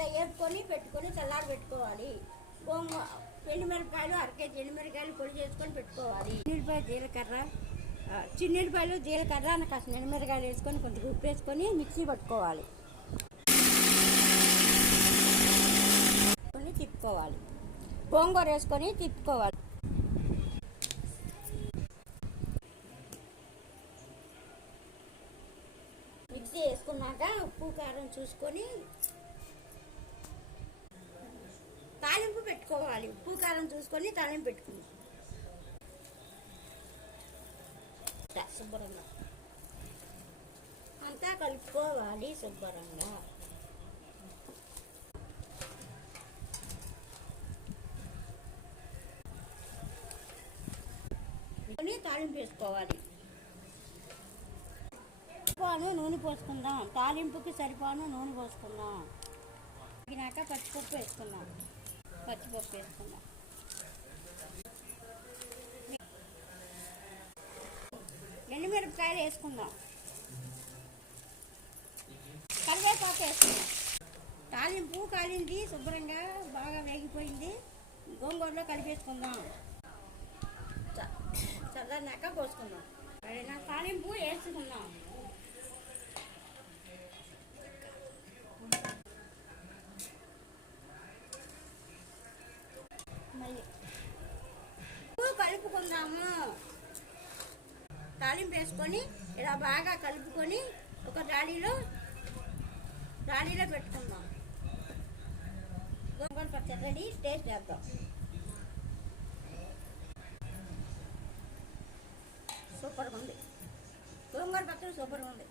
ఇట్లా వేపుకొని పెట్టుకొని చల్లారి పెట్టుకోవాలి. ఎండుమిరపకాయలు 1/2 కేజీ ఎండుమిరపకాయలు పొడి చేసుకొని పెట్టుకోవాలి. చిన్నుల్లిపాయలు జీలకర్ర కాసిన ఎండుమిరపకాయలు వేసుకొని కొంచెం ఉప్పు వేసుకొని మిక్సీ పట్టుకోవాలి. తిప్పుకోవాలి. గోంగూర వేసుకొని తిప్పుకోవాలి. మిక్సీ వేసుకున్నాక ఉప్పు కారం చూసుకొని తాలింపు పెట్టుకోవాలి. ఉప్పు కారం చూసుకొని తాలింపు పెట్టుకుందాం. శుభ్రంగా అంతా కలుపుకోవాలి. శుభ్రంగా తాలింపు వేసుకోవాలి. నూనె పోసుకుందాం. తాలింపుకి సరిపోను నూనె పోసుకుందాం. తగినాక పచ్చిపప్పు వేసుకుందాం. ఎండుమిరపకాయలు వేసుకుందాం. కరివేపాకు వేసుకుందాం. తాలింపు కాలింది, శుభ్రంగా బాగా వేగిపోయింది. గోంగూరలో కలిపేసుకుందాం. చల్లనాక పోసుకుందాం. తాలింపు వేసుకుందాం. మళ్ళీ కలుపుకుందాము. తాలింపు వేసుకొని ఇలా బాగా కలుపుకొని ఒక జాడీలో పెట్టుకుందాం. గోంగూర పచ్చడి రెడీ. టేస్ట్ చేద్దాం. సూపర్గా ఉంది. గోంగూర పచ్చడి సూపర్గా ఉంది.